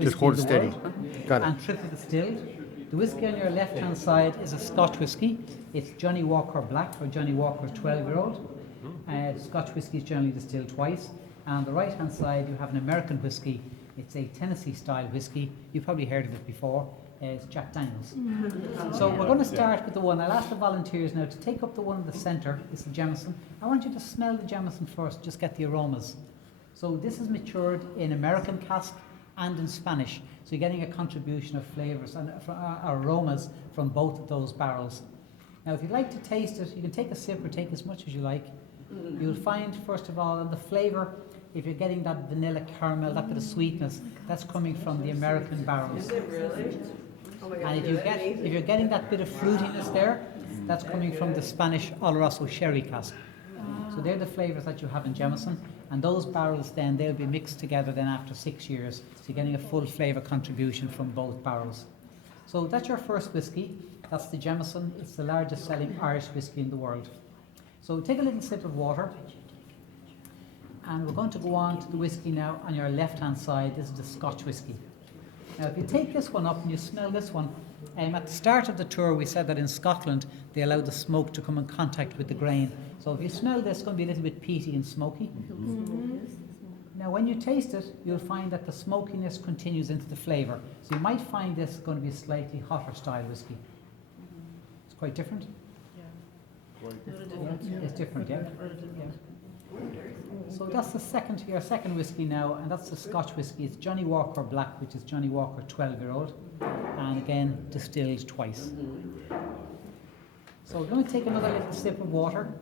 Just hold it steady. Got it. And triple distilled. The whiskey on your left hand side is a Scotch whiskey. It's Johnny Walker Black or Johnny Walker 12-year-old. Scotch whiskey is generally distilled twice. And on the right hand side you have an American whiskey. It's a Tennessee style whiskey. You've probably heard of it before. It's Jack Daniels. So we're going to start with the one. I'll ask the volunteers now to take up the one in the centre. It's the Jameson. I want you to smell the Jameson first, just get the aromas. So this is matured in American cask and in Spanish. So you're getting a contribution of flavours and aromas from both of those barrels. Now if you'd like to taste it, you can take a sip or take as much as you like. You'll find, first of all, in the flavour, if you're getting that vanilla caramel, that bit of sweetness, that's coming from the American barrels. Is it really? Oh my God, And if you're getting that bit of fruitiness there, that's coming from the Spanish Oloroso sherry cask. So they're the flavours that you have in Jameson, and those barrels then, they'll be mixed together then after 6 years, so you're getting a full flavour contribution from both barrels. So that's your first whiskey. That's the Jameson. It's the largest selling Irish whiskey in the world. So take a little sip of water, and we're going to go on to the whiskey now on your left hand side. This is the Scotch whiskey. Now if you take this one up and you smell this one, at the start of the tour we said that in Scotland they allow the smoke to come in contact with the grain. So if you smell this, it's going to be a little bit peaty and smoky. Now when you taste it, you'll find that the smokiness continues into the flavour. So you might find this going to be a slightly hotter style whiskey. It's quite different. It's different, yeah. So that's your second whiskey now, and that's the Scotch whiskey. It's Johnny Walker Black, which is Johnny Walker 12-year-old, and again distilled twice. So we're going to take another little sip of water.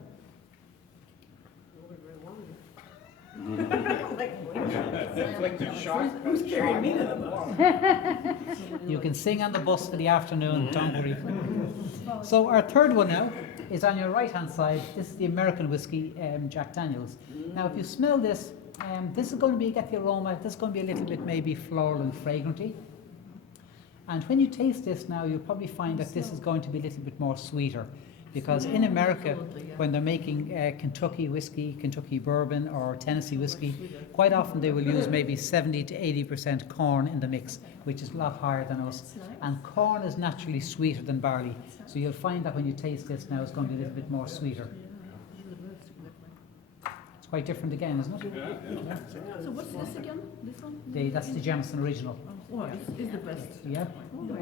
Who's carrying me to the bus? You can sing on the bus for the afternoon, don't worry. So our third one now is on your right hand side. This is the American whiskey, Jack Daniels. Now if you smell this, this is going to get the aroma. This is going to be a little bit maybe floral and fragranty. And when you taste this now, you'll probably find that this is going to be a little bit more sweeter. Because in America, when they're making Kentucky whiskey, Kentucky bourbon or Tennessee whiskey, quite often they will use maybe 70 to 80% corn in the mix, which is a lot higher than us. And corn is naturally sweeter than barley. So you'll find that when you taste this now, it's going to be a little bit more sweeter. It's quite different again, isn't it? So what's this again? This one? That's the Jameson original. Oh, it's the best. Yeah. Oh my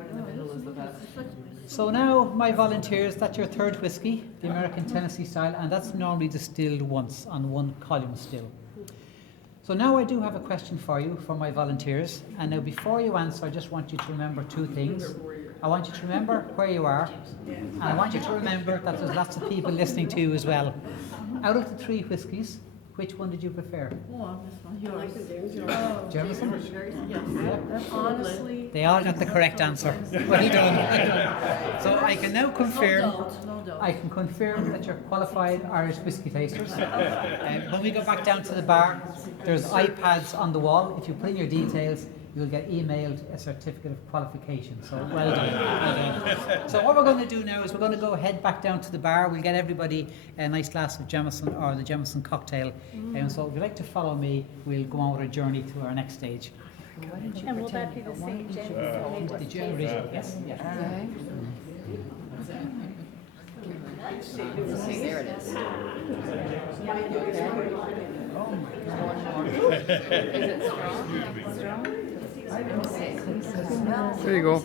God. So now, my volunteers, that's your third whiskey, the American Tennessee style, and that's normally distilled once on one column still. So now I do have a question for you, for my volunteers, and now before you answer, I just want you to remember two things. I want you to remember where you are, and I want you to remember that there's lots of people listening to you as well. Out of the three whiskies, which one did you prefer? Oh, this one. Yours. Jameson? Yes. Honestly. They all got the correct answer. Well done. So I can now confirm. No doubt. I can confirm that you're qualified Irish whiskey tasters. When we go back down to the bar, there's iPads on the wall. If you put in your details, you'll get emailed a certificate of qualification. So well done. Well done. So what we're going to do now is we're going to head back down to the bar. We'll get everybody a nice glass of Jameson or the Jameson cocktail. So if you'd like to follow me, we'll go on with our journey to our next stage. And will that be the same Jameson? The generation, yes. There it is. Oh my God. Is it strong? There you go.